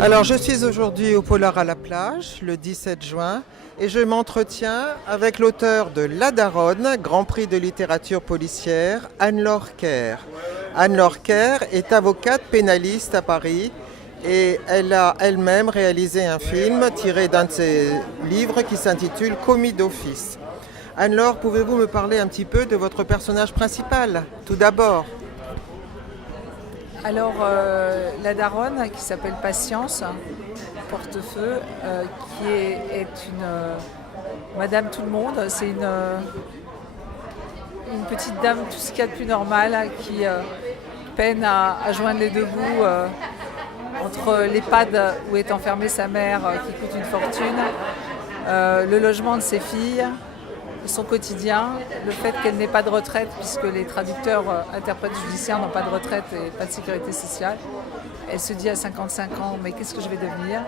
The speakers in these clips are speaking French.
Alors, je suis aujourd'hui au Polar à la plage, le 17 juin, et je m'entretiens avec l'auteur de La Daronne, Grand Prix de littérature policière, Anne-Laure Ker. Anne-Laure Ker est avocate pénaliste à Paris et elle a elle-même réalisé un film tiré d'un de ses livres qui s'intitule Commis d'office. Anne-Laure, pouvez-vous me parler un petit peu de votre personnage principal, tout d'abord? Alors, la daronne, qui s'appelle Patience, Portefeu, qui est une Madame Tout-le-Monde, c'est une petite dame, tout ce qu'il y a de plus normal, qui peine à joindre les deux bouts entre l'EHPAD où est enfermée sa mère, qui coûte une fortune, le logement de ses filles, son quotidien, le fait qu'elle n'ait pas de retraite, puisque les traducteurs, interprètes judiciaires n'ont pas de retraite et pas de sécurité sociale. Elle se dit à 55 ans, mais qu'est-ce que je vais devenir?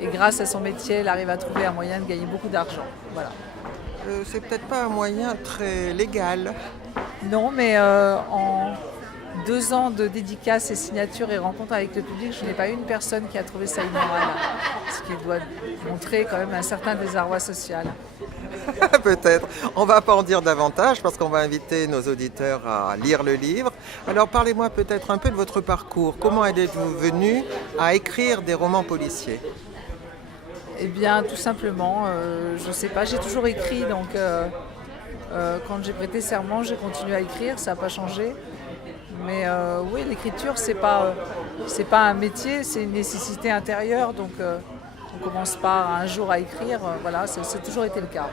Et grâce à son métier, elle arrive à trouver un moyen de gagner beaucoup d'argent. Voilà. C'est peut-être pas un moyen très légal. Non, mais en 2 ans de dédicaces et signatures et rencontres avec le public, je n'ai pas eu une personne qui a trouvé ça immoral. Ce qui doit montrer quand même un certain désarroi social. Peut-être. On ne va pas en dire davantage parce qu'on va inviter nos auditeurs à lire le livre. Alors parlez-moi peut-être un peu de votre parcours. Comment êtes-vous venu à écrire des romans policiers? Eh bien, tout simplement, je ne sais pas, j'ai toujours écrit, donc quand j'ai prêté serment, j'ai continué à écrire, ça n'a pas changé. Mais oui, l'écriture, c'est pas un métier, c'est une nécessité intérieure, donc on ne commence pas un jour à écrire, voilà, c'est toujours été le cas.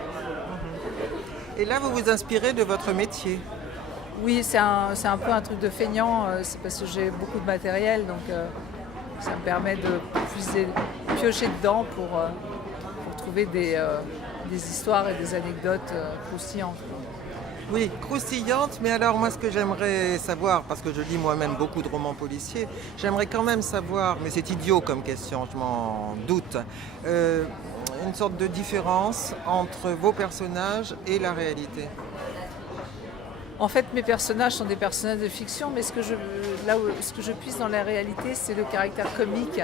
Et là, vous vous inspirez de votre métier? Oui, c'est un peu un truc de feignant, c'est parce que j'ai beaucoup de matériel, donc ça me permet de piocher dedans pour trouver des histoires et des anecdotes croustillantes. Oui, croustillante, mais alors moi ce que j'aimerais savoir, parce que je lis moi-même beaucoup de romans policiers, j'aimerais quand même savoir, mais c'est idiot comme question, je m'en doute, une sorte de différence entre vos personnages et la réalité. En fait, mes personnages sont des personnages de fiction, mais ce que je puise dans la réalité, c'est le caractère comique.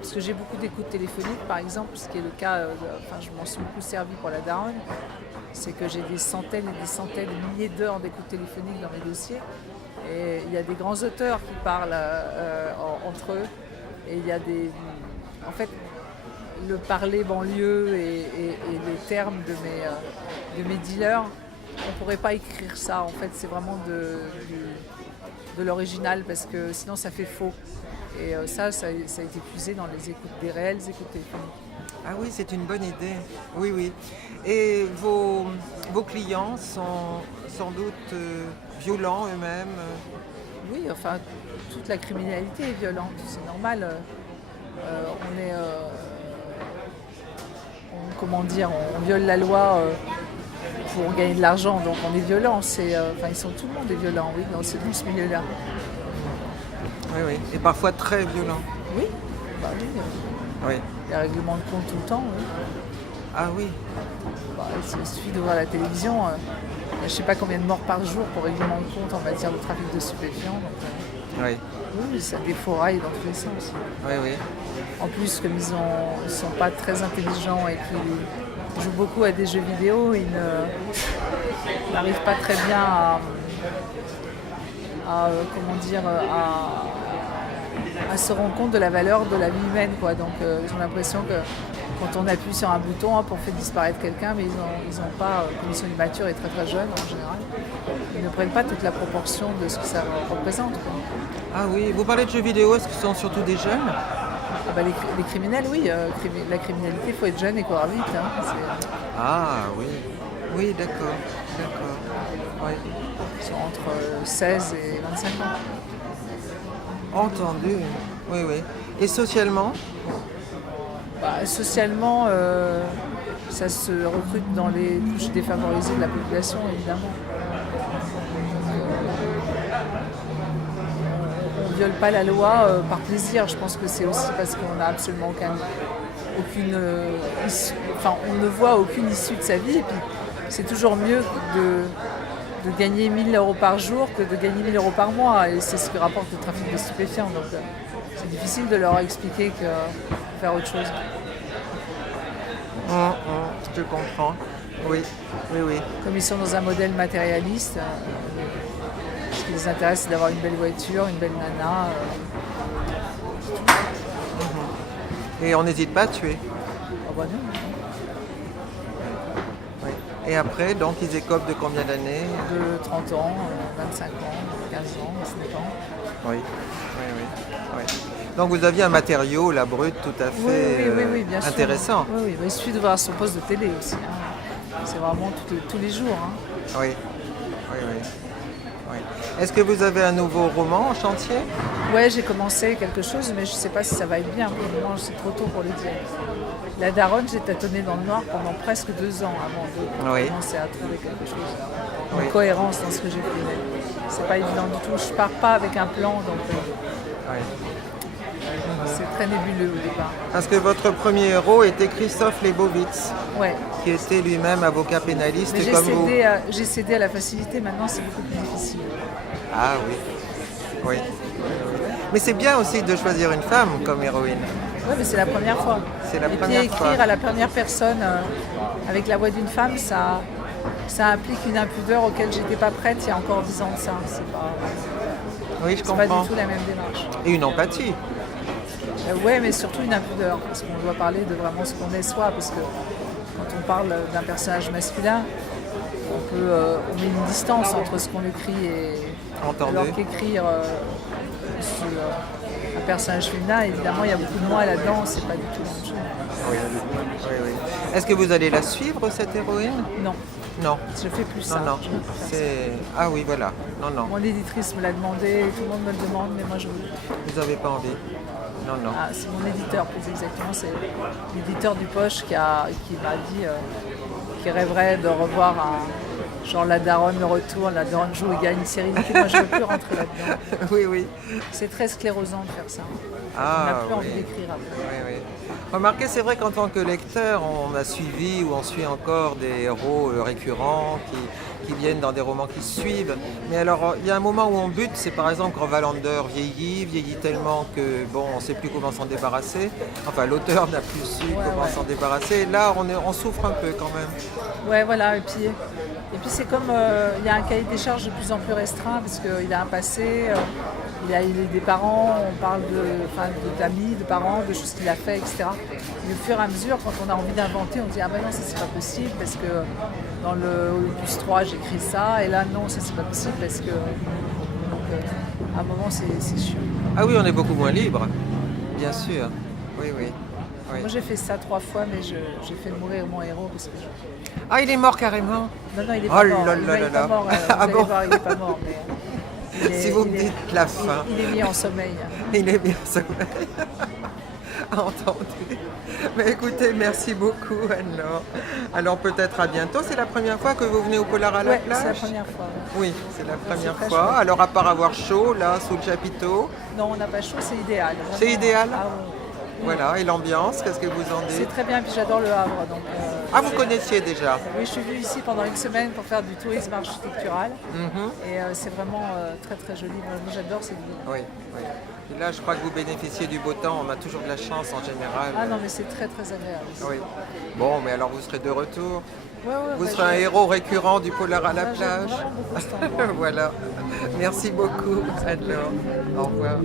Parce que j'ai beaucoup d'écoutes téléphoniques, par exemple, ce qui est le cas, je m'en suis beaucoup servi pour la daronne. C'est que j'ai des centaines et des centaines, des milliers d'heures d'écoutes téléphoniques dans mes dossiers. Et il y a des grands auteurs qui parlent entre eux. Et il y a en fait, le parler banlieue et les termes de mes dealers, on ne pourrait pas écrire ça. En fait, c'est vraiment de l'original, parce que sinon ça fait faux. Et ça a été puisé dans des réelles écoutes téléphoniques. Ah oui, c'est une bonne idée. Oui, oui. Et vos clients sont sans doute violents eux-mêmes? Oui, enfin, toute la criminalité est violente, c'est normal. On viole la loi pour gagner de l'argent, donc on est violent. Tout le monde est violent, oui, dans ce milieu-là. Oui, oui. Et parfois très violents. Oui, bah oui. Oui. Il y a règlement de compte tout le temps, oui. Ah oui. Bah, il suffit de voir la télévision. Il y a je ne sais pas combien de morts par jour pour règlement de compte en matière de trafic de stupéfiants. Donc, Oui. oui, ça défouraille dans tous les sens. Oui, oui. En plus, comme ils ne sont pas très intelligents et qu'ils jouent beaucoup à des jeux vidéo, ils n'arrivent pas très bien à se rendre compte de la valeur de la vie humaine, quoi. Donc ils ont l'impression que quand on appuie sur un bouton, on fait disparaître quelqu'un, mais ils ont pas, comme ils sont immatures et très très jeunes en général, ils ne prennent pas toute la proportion de ce que ça représente, quoi. Ah oui, vous parlez de jeux vidéo, est-ce que ce sont surtout des jeunes? Ah bah, les criminels, oui, la criminalité, il faut être jeune et courir vite. Ah oui, oui, d'accord. Oui. Ils sont entre 16 et 25 ans. Entendu, oui, oui. Et socialement? Socialement, ça se recrute dans les couches défavorisées de la population, évidemment. On ne viole pas la loi par plaisir. Je pense que c'est aussi parce qu'on n'a absolument on ne voit aucune issue de sa vie. Et puis c'est toujours mieux de gagner 1 000 € par jour que de gagner 1 000 € par mois. Et c'est ce que rapporte le trafic de stupéfiants. Donc c'est difficile de leur expliquer que faire autre chose. Je comprends. Oui, oui, oui. Comme ils sont dans un modèle matérialiste, ce qui les intéresse, c'est d'avoir une belle voiture, une belle nana. Et on n'hésite pas à tuer. Oh bah non. Oui. Et après, donc, ils écopent de combien d'années? De 30 ans, 25 ans, 15 ans, 19 ans. Oui, oui, oui. Oui. Donc vous aviez un matériau, la brute, tout à fait Oui, bien sûr. intéressant. Oui, mais il suffit de voir son poste de télé aussi. C'est vraiment tous les jours. Oui, oui, oui. Oui. Est-ce que vous avez un nouveau roman en chantier? Ouais, j'ai commencé quelque chose, mais je ne sais pas si ça va être bien. Pour le moment, c'est trop tôt pour le dire. La daronne, j'ai tâtonné dans le noir pendant presque 2 ans avant de commencer à trouver quelque chose. Une cohérence dans ce que j'écrivais. C'est pas évident du tout. Je pars pas avec un plan, donc c'est très nébuleux au départ. Parce que votre premier héros était Christophe Leibowitz, Ouais. qui était lui-même avocat pénaliste Mais comme vous. J'ai cédé à la facilité, maintenant c'est beaucoup plus difficile. Ah oui. Oui. Mais c'est bien aussi de choisir une femme comme héroïne. Oui, mais c'est la première fois. C'est la Et première puis fois. écrire à la première personne avec la voix d'une femme, ça implique une impudeur auquel j'étais pas prête il y a encore 10 ans de ça. Oui, je C'est pas comprends. du tout la même démarche. Et une empathie. Ouais, mais surtout une impudeur, parce qu'on doit parler de vraiment ce qu'on est soi, parce que quand on parle d'un personnage masculin, on met une distance entre ce qu'on écrit et Entendu. alors qu'écrire sur un personnage féminin, évidemment, il y a beaucoup de moi là-dedans, c'est pas du tout la même chose. Oui, oui, oui. Est-ce que vous allez la suivre, cette héroïne? Non, Non. je fais plus ça. Non, non. Je veux plus faire ça. C'est... Ah oui, voilà. Non, non. Mon éditrice me l'a demandé, tout le monde me le demande, mais moi je veux. Vous n'avez pas envie? Non, non. Ah, c'est mon éditeur, plus exactement, c'est l'éditeur du Poche qui m'a dit qu'il rêverait de revoir genre la daronne le retour, la daronne joue et gagne une série. Moi je ne veux plus rentrer là-dedans. Oui, oui. C'est très sclérosant de faire ça. On n'a Ah plus envie oui. d'écrire après. Oui, oui. Remarquez, c'est vrai qu'en tant que lecteur, on a suivi ou on suit encore des héros récurrents qui viennent dans des romans qui suivent. Mais alors, il y a un moment où on bute, c'est par exemple quand Wallander vieillit tellement que, bon, on ne sait plus comment s'en débarrasser. Enfin, l'auteur n'a plus su comment s'en débarrasser. Là, on souffre un peu quand même. Ouais, voilà. Et puis c'est comme il y a un cahier des charges de plus en plus restreint parce qu'il a un passé, il a des parents, on parle d'amis, de parents, de choses qu'il a fait, etc. Et au fur et à mesure, quand on a envie d'inventer, on dit ah ben non, ça c'est pas possible parce que dans le opus 3 j'écris ça et là non, ça c'est pas possible parce que à un moment c'est chiant. Ah oui, on est beaucoup moins libre, bien sûr. Oui, oui. Oui. Moi j'ai fait ça 3 fois, mais j'ai fait mourir mon héros parce que Ah, il est mort carrément? Non, il est Oh pas là mort. là Il là est là. pas mort. Vous Ah allez bon? voir, il est pas mort. Mais Si vous me dites la fin. Il est mis en sommeil. Il est bien sommeil. Entendu. Mais écoutez, merci beaucoup Anne-Laure. Alors peut-être à bientôt. C'est la première fois que vous venez au Polar à la Ouais, plage? c'est la première fois. Oui, c'est la première très fois. chouette. Alors à part avoir chaud, là, sous le chapiteau, Non, on n'a pas chaud, c'est idéal. Vraiment. C'est idéal? Ah, ouais. voilà. Et l'ambiance, qu'est-ce que vous en C'est dites? très bien, puis j'adore le Havre. Donc, Ah, vous connaissiez déjà? oui, je suis venue ici pendant une semaine pour faire du tourisme architectural. Mhm. Et c'est vraiment très très joli. Moi, j'adore cette ville. Oui, oui. Et là, je crois que vous bénéficiez du beau temps. On a toujours de la chance en général. Ah non, mais c'est très très agréable. Ici. Oui. Bon, mais alors vous serez de retour. Ouais, Vous bah, serez un héros récurrent du Polar à la j'aime plage. vraiment beaucoup cet endroit. Voilà. Merci beaucoup, Anne-Laure. Au revoir.